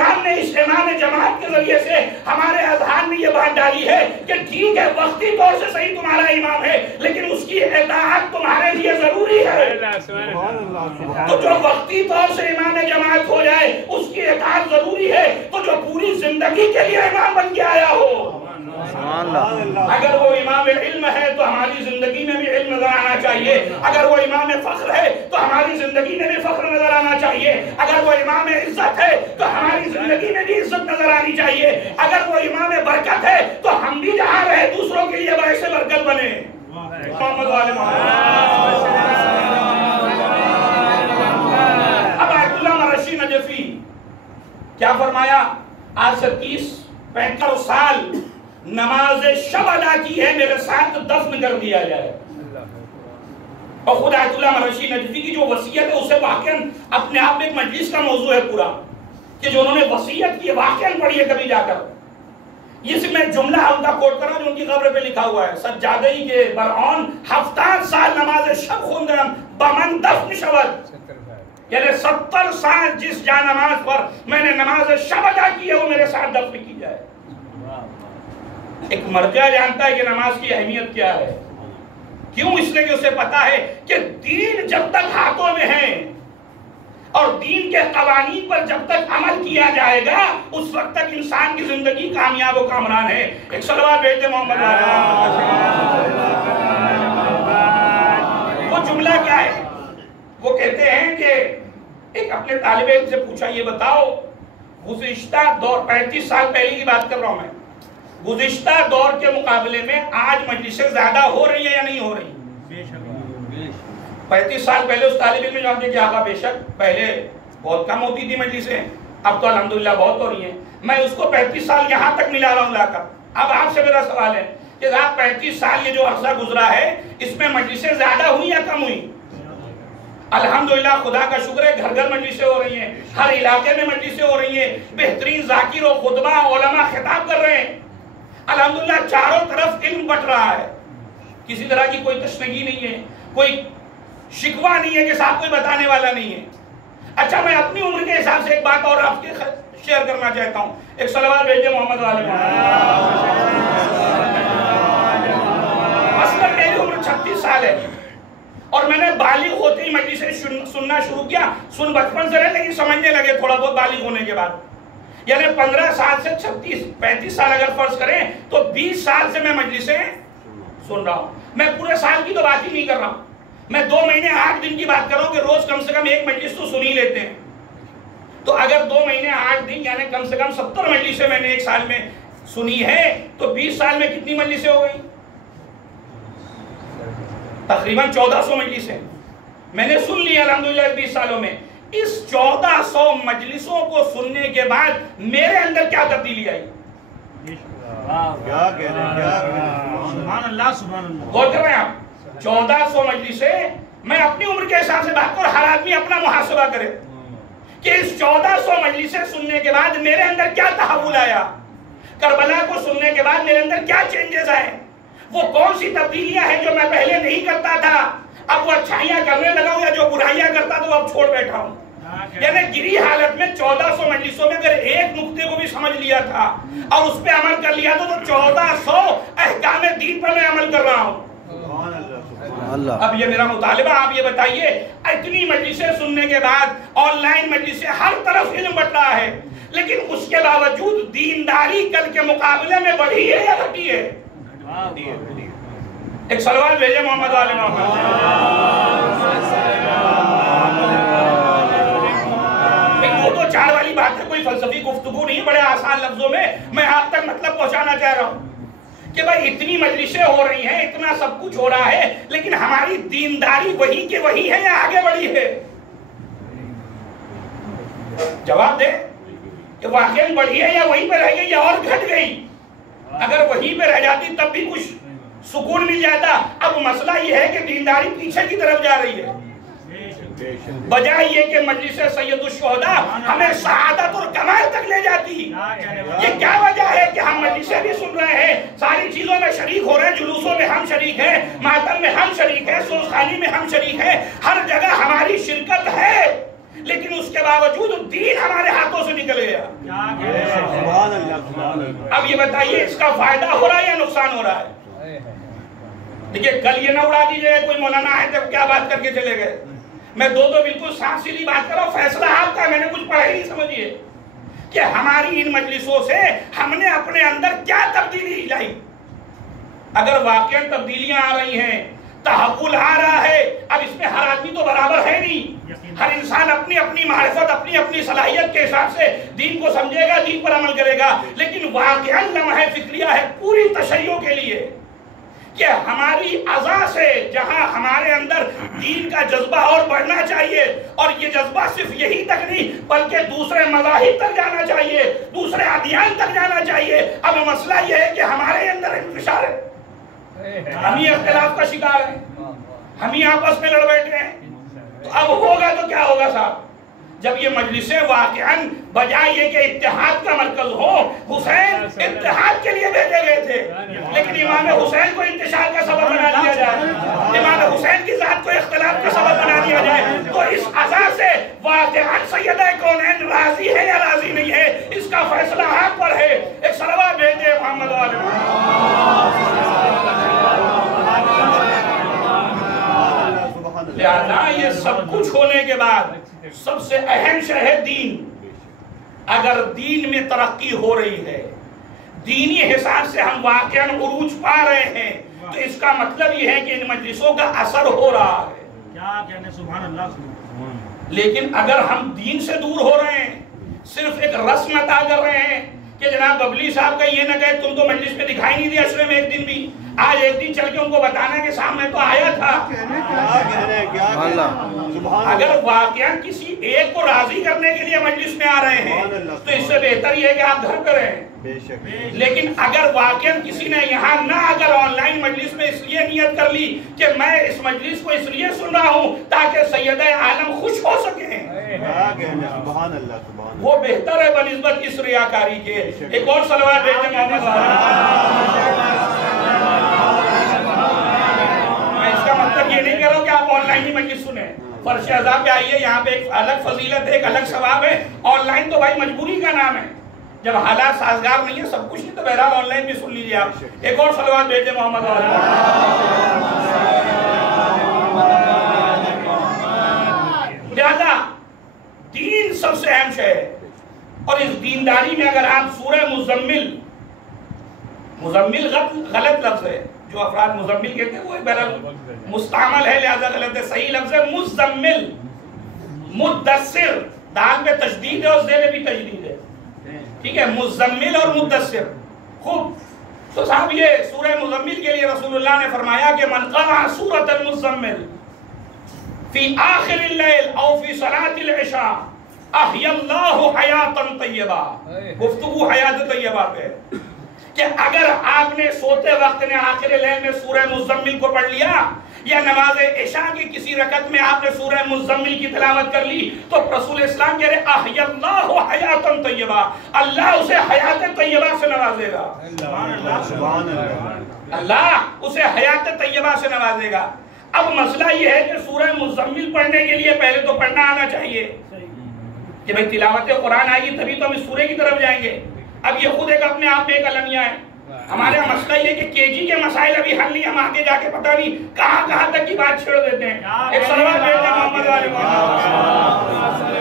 इस्लाम ने इस इमाम जमात के जरिए से हमारे अज़हान में ये बात डाली है कि ठीक है वक्ती तौर से सही तुम्हारा इमाम है, लेकिन उसकी इताअत तुम्हारे लिए जरूरी है। तो जो वक्ती तौर से इमाम जमात हो जाए उसकी इताअत जरूरी है, तो जो पूरी जिंदगी के लिए इमाम बन के आया हो, अगर वो इमाम इल्म है तो हमारी जिंदगी में भी इल्म नजर आना चाहिए। अगर वो इमाम फख्र है तो हमारी जिंदगी में भी फख्र नजर आना चाहिए। अगर वो इमाम इज्जत है तो हमारी जिंदगी में भी इज्जत नजर आनी चाहिए। अगर वो इमाम बरकत है तो हम भी जहां रहे दूसरों के लिए बाइस बरकत बने। अब आयतुल्लाह मरशी नजफी क्या फरमाया, आज से 30-35 साल नमाज शब अदा की है, मेरे साथ दफन कर दिया जाए। और खुद आयतुल्लाह मरशी नजफी की जो वसीयत है उसे वाकई अपने आप में एक मजलिस का मौजू है पूरा, कि जो उन्होंने वसीयत की वाकई पढ़िए कभी जाकर। इसमें जुमला उनका कोट करा जो उनकी कब्र पे लिखा हुआ है, सज्जादई के बरआन 70 साल नमाज शब खुंदम बमन दफन शबद, यानी 70 साल जिस जा नमाज पर मैंने नमाज शब अदा की है वो मेरे साथ दफन की जाए। एक मर्जा जानता है कि नमाज की अहमियत क्या है, क्यों? इसलिए कि उसे पता है कि दीन जब तक हाथों में है और दीन के कवानीन पर जब तक अमल किया जाएगा उस वक्त तक इंसान की जिंदगी कामयाब व कामरान है। एक सलवात भेजते मोहम्मद। वो जुमला क्या है? वो कहते हैं कि एक अपने तालिबे इल्म से पूछा, ये बताओ गुज़िश्ता दौर 35 साल पहले की बात कर रहा हूं मैं, गुज़िश्ता दौर के मुकाबले में आज मजलिसें ज्यादा हो रही है या नहीं हो रही? 35 साल पहले उस तालिब इल्म में जानते कि आका बेशक पहले बहुत कम होती थी मजलिसें, अब तो अल्हम्दुलिल्लाह बहुत हो रही हैं। मैं उसको 35 साल यहाँ तक मिला रहा हूँ लाकर। अब आपसे मेरा सवाल है कि आप 35 साल ये जो अरसा गुजरा है इसमें मजलिसें ज्यादा हुई या कम हुई? अल्हम्दुलिल्लाह खुदा का शुक्र है, घर घर मजलिसें हो रही हैं, हर इलाके में मजलिसें हो रही हैं, बेहतरीन जाकिर और खुतबा उलमा खिताब कर रहे हैं। अल्हम्दुलिल्लाह चारों तरफ इल्म बट रहा है, किसी तरह की कोई तशनगी नहीं है, कोई शिकवा नहीं है कि साहब कोई बताने वाला नहीं है। अच्छा, मैं अपनी उम्र के हिसाब से एक बात और आपके शेयर करना चाहता हूँ। एक सलवात भेजे मोहम्मद वाले। मसलन मेरी उम्र 36 साल है और मैंने बालिग होते ही मजलिसें सुनना शुरू किया। सुन बचपन से रहे लेकिन समझने लगे थोड़ा बहुत बालिग होने के बाद। यानी 15 साल से 36-35 साल अगर फर्ज करें तो 20 साल से मैं मजलिसें सुन रहा हूँ। मैं पूरे साल की तो बात ही नहीं कर रहा हूँ, मैं 2 महीने 8 दिन की बात कर रहा हूँ कि रोज कम से कम एक मजलिस तो सुन ही लेते हैं। तो अगर 2 महीने 8 दिन यानी कम से कम 70 मजलिसें मैंने एक साल में सुनी है तो 20 साल में कितनी मजलिसें हो गई? तकरीबन 1400 मजलिसें मैंने सुन ली अल्हम्दुलिल्लाह 20 सालों में। इस 1400 मजलिसों को सुनने के बाद मेरे अंदर क्या तब्दीली आई? क्या कह रहे हैं? सुभान अल्लाह, सुभान अल्लाह। गौर कर रहे हैं आप? 1400 मजलिसें, मैं अपनी उम्र के हिसाब से बात करूं, हर आदमी अपना मुहासबा करे कि इस 1400 मजलिसें सुनने के बाद मेरे अंदर क्या तहव्वुल आया, करबला को सुनने के बाद मेरे अंदर क्या चेंजेस आए, वो कौन सी तब्दीलियां हैं जो मैं पहले नहीं करता था, अब वो अच्छाइयां करने लगा हूं, या जो बुराइयां करता तो अब छोड़ बैठा हूं। यानी गिरी हालत में 1400 मजलिसों में अगर एक नुक्ते को भी समझ लिया था और उस पर अमल कर लिया तो 1400 अहकाम दीन पर मैं अमल कर रहा हूं। अब ये मेरा मुतालिबा, आप ये बताइए, इतनी मजलिसें सुनने के बाद ऑनलाइन मजलिसें, हर तरफ इल्म बढ़ रहा है, लेकिन उसके बावजूद दीनदारी कल के मुकाबले में बढ़ी है या घटी है? एक सवाल भेजे मोहम्मद वाले दो चार वाली बात है, कोई फलसफी गुफ्तगू नहीं, बड़े आसान लफ्जों में मैं आप तक मतलब पहुंचाना चाह रहा हूं कि भाई इतनी मजलिसें हो रही हैं, इतना सब कुछ हो रहा है, लेकिन हमारी दीनदारी वही के वही है या आगे बढ़ी है? जवाब दे कि वाकई बढ़ी है या वहीं पे रह गई या और घट गई? अगर वहीं पे रह जाती तब भी कुछ सुकून मिल जाता। अब मसला ये है कि दीनदारी पीछे की तरफ जा रही है, बजाय ये कि मजलिस सैयदुल शुहदा हमें शहादत और कमाल तक ले जाती। ये क्या वजह है कि हम मजलिसें भी सुन रहे हैं, सारी चीजों में शरीक हो रहे हैं, जुलूसों में हम शरीक हैं, मातम में हम शरीक हैं, सोखानी में हम शरीक हैं, हर जगह हमारी शिरकत है, लेकिन उसके बावजूद दीन हमारे हाथों से निकल गया। अब ये बताइए इसका फायदा हो रहा है या नुकसान हो रहा है? देखिए कल ये ना उड़ा दीजिए कोई मौलाना आए थे क्या बात करके चले गए। मैं दो बिल्कुल साफ सीधी बात कर रहा हूं, फैसला आपका, मैंने कुछ पढ़ा ही नहीं। समझिए कि हमारी इन मजलिसों से हमने अपने अंदर क्या तब्दीली लाई। अगर वाकई तब्दीलियां आ रही हैं, तहव्वुल आ रहा है, अब इसमें हर आदमी तो बराबर है नहीं, हर इंसान अपनी अपनी मारिफत अपनी अपनी सलाहियत के हिसाब से दीन को समझेगा, दीन पर अमल करेगा। लेकिन वाकई लम्हा फिक्रिया है पूरी तशय्यो के लिए कि हमारी अज़ा से जहां हमारे अंदर दीन का जज्बा और बढ़ना चाहिए, और ये जज्बा सिर्फ यही तक नहीं बल्कि दूसरे मज़ाहिब तक जाना चाहिए, दूसरे अदियान तक जाना चाहिए। अब मसला ये है कि हमारे अंदर इंतशार है, हम ही इख्तिलाफ का शिकार हैं, हम ही आपस में लड़ बैठे हैं। तो अब होगा तो क्या होगा साहब, जब ये मजलिसें वाकई बजाय ये कि इत्तेहाद का मरकज हो, हुसैन इत्तेहाद के लिए भेजे गए थे, लेकिन इमाम हुसैन को इंतशार का सबब बना दिया जाए, इमाम हुसैन की जात को इख्तिलाफ का सबब बना दिया जाए, तो इस अज़ा से वाकई सैयद कौनैन राजी है या राजी नहीं है, इसका फैसला आप पर है। एक सलवात भेजे मोहम्मद वाले। लिहाजा ये सब कुछ होने के बाद सबसे अहम शय है दीन। अगर दीन में तरक्की हो रही है, दीनी हिसाब से हम वाकई उरूज पा रहे हैं, तो इसका मतलब ये है कि इन मजलिसों का असर हो रहा है। क्या कहने सुभान अल्लाह। लेकिन अगर हम दीन से दूर हो रहे हैं, सिर्फ एक रस्म अदा कर रहे हैं कि जनाब बबली साहब का ये न कहे तुम तो मजलिस में दिखाई नहीं दिया अशरे में एक दिन भी, आज एक दिन चल के उनको बताना कि साहब मैं तो आया था। अगर वाकई किसी एक को राजी करने के लिए मजलिस में आ रहे हैं तो इससे बेहतर ये है कि आप घर पे रहें। लेकिन अगर वाकई किसी ने यहाँ ना अगर ऑनलाइन मजलिस में इसलिए नियत कर ली कि मैं इस मजलिस को इसलिए सुन रहा हूँ ताकि सैयद आलम खुश हो सके, वो बेहतर है बनिस्बत इस रियाकारी के। एक और सलवात भेजे मोहम्मद। मैं इसका मतलब ये नहीं कह रहा हूँ कि आप ऑनलाइन ही मजलिस सुने, फर्श अज़ाब पे आइए, यहाँ पे एक अलग फजीलत है, एक अलग सवाब है। ऑनलाइन तो भाई मजबूरी का नाम है, जब हालात साजगार नहीं है, सब कुछ नहीं, तो बहरहाल ऑनलाइन भी सुन लीजिए आप। एक और सलवात भेजे मोहम्मद। लिहाजा दीन सबसे अहम शय है, और इस दीनदारी में अगर आप सूरह मुज़म्मिल, मुज़म्मिल गलत लफ्ज है, जो अफराद मुज़म्मिल कहते हैं वो बहरहाल मुस्तामल है, लिहाजा गलत है। सही लफ्ज है मुज़म्मिल, मुद्दस्सिर, दाल पे तशदीद है और ज़े में भी तशदीद है, ठीक है, मुज़म्मिल और मुद्दस्सिर। खूब, तो साहब ये सूरह मुज़म्मिल के लिए रसूलुल्लाह ने फरमाया कि मन क़रा सूरतल मुज़म्मिल फी आखिरिल लैल औ फी सलातिल इशा अहयल्लाहु हयातन तय्यबा। गुफ्तगू हयात तय्यबा पे कि अगर आपने सोते वक्त ने आखिर लैल में सूरह मुज़म्मिल को पढ़ लिया, या नमाज इशा की किसी रकत में आपने सूरह मुज़म्मिल की तिलावत कर ली, तो रसूल इस्लाम कह रहे अहयल्लाहु हयातन तय्यबा, अल्लाह उसे हयात तय्यबा से नवाजेगा। अल्लाह उसे हयात तय्यबा से नवाजेगा। अब मसला ये है कि सूरह मुज़म्मिल पढ़ने के लिए पहले तो पढ़ना आना चाहिए कि भाई तिलावत कुरान आएगी तभी तो हम इस सूरह की तरफ जाएंगे। अब ये खुद एक अपने आप में एक अलमिया है। हमारा मसला ये कि केजी के मसाइल अभी हल नहीं, हम आगे जाके पता नहीं कहां तक की बात छेड़ देते हैं। एक सलवात भेजते हैं मोहम्मद वाले मोहम्मद।